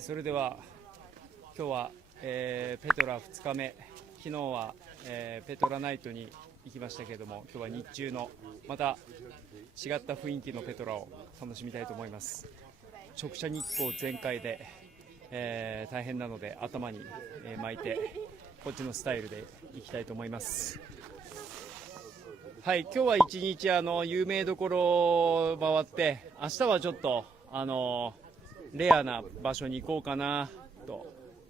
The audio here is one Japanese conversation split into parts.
それでは今日は、ペトラ2日目、昨日は、ペトラナイトに行きましたけれども、今日は日中のまた違った雰囲気のペトラを楽しみたいと思います。直射日光全開で、大変なので頭に、巻いてこっちのスタイルで行きたいと思います。はい、今日は一日有名どころを回って、明日はちょっとレアな場所に行こうかなと、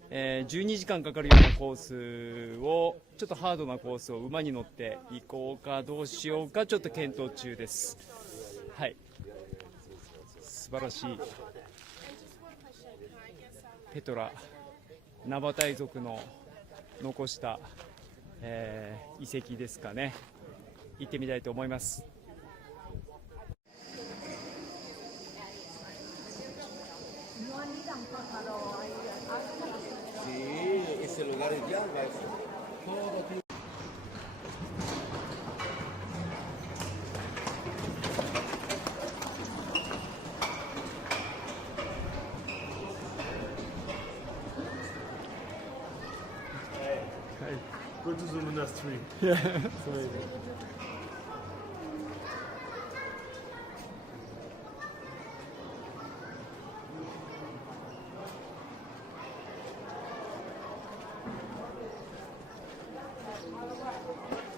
12時間かかるようなコースを、ちょっとハードなコースを馬に乗って行こうかどうしようかちょっと検討中です。はい、素晴らしいペトラナバタイ族の残した、遺跡ですかね。行ってみたいと思います。Good to zoom in that stream. Yeah, it's amazing.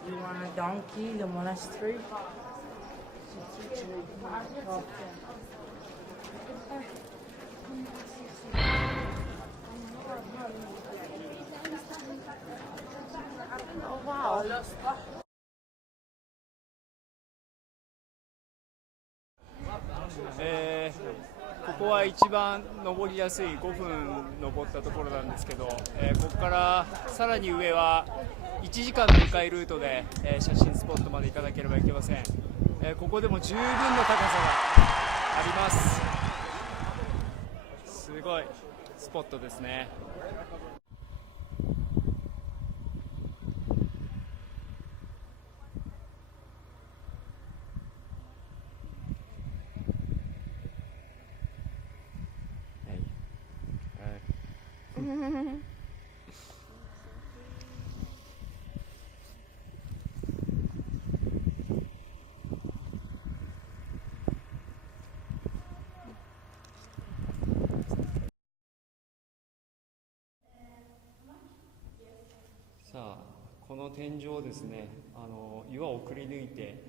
You want a donkey, the monastery? Oh wow. ここは一番登りやすい5分登ったところなんですけど、ここからさらに上は1時間の迂回ルートで、写真スポットまで行かなければいけません。ここでも十分の高さがあります。すごいスポットですね。さあ、この天井ですね、岩をくり抜いて、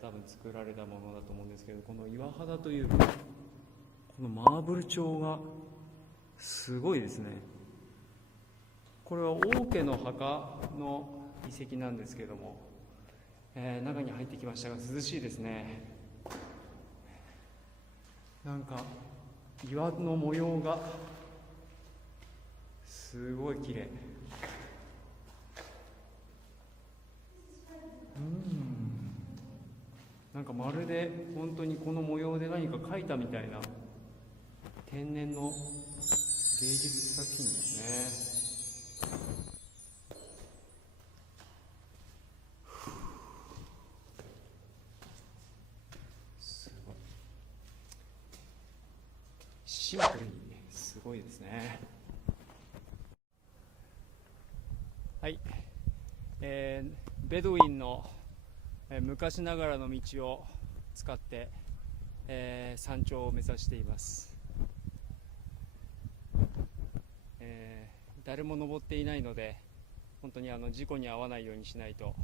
多分作られたものだと思うんですけど、この岩肌というか、このマーブル調がすごいですね。これは王家の墓の遺跡なんですけども、中に入ってきましたが涼しいですね。なんか岩の模様がすごい綺麗。なんかまるで本当にこの模様で何か描いたみたいな天然の芸術作品ですね。すごいシンプルにすごいですね。はい、ベドウィンの昔ながらの道を使って、山頂を目指しています。誰も登っていないので本当に事故に遭わないようにしないと、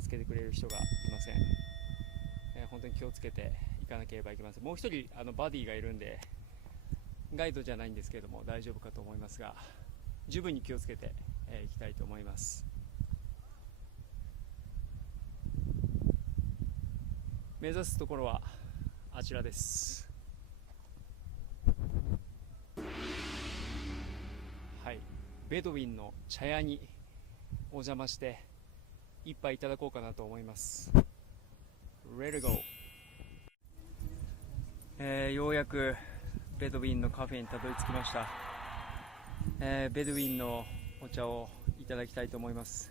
助けてくれる人がいません。本当に気をつけていかなければいけません。もう一人バディがいるんでガイドじゃないんですけれども大丈夫かと思いますが、十分に気をつけていきたいと思います。目指すところはあちらです。はい、ベドウィンの茶屋にお邪魔して一杯いただこうかなと思います。Ready to go。ようやくベドウィンのカフェにたどり着きました。ベドウィンのお茶をいただきたいと思います。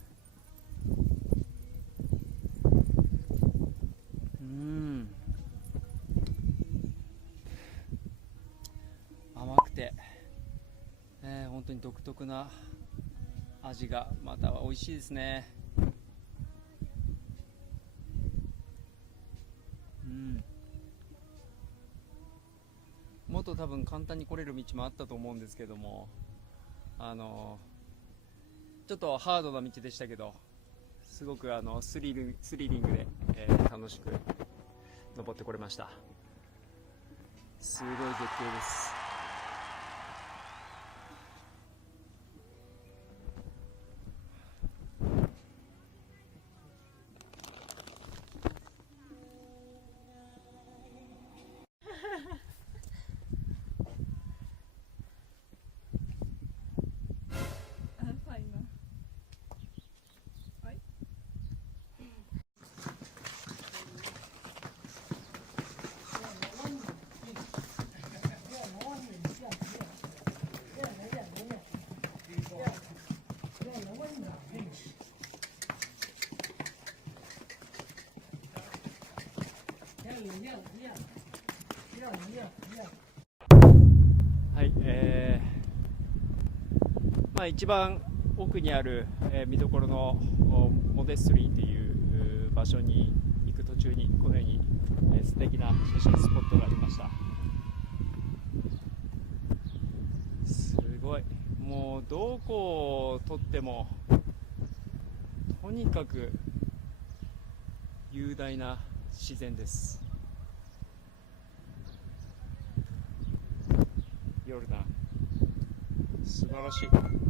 当に独特な味がまた美味しいですね。もっと多分簡単に来れる道もあったと思うんですけども、ちょっとハードな道でしたけど、すごくスリリングで、楽しく登ってこれました。すごい絶景です。はい、一番奥にある、見どころのモデストリーという場所に行く途中にこのように、素敵な写真スポットがありました。すごい、もうどこを撮ってもとにかく雄大な自然です。ヨルダン、素晴らしい。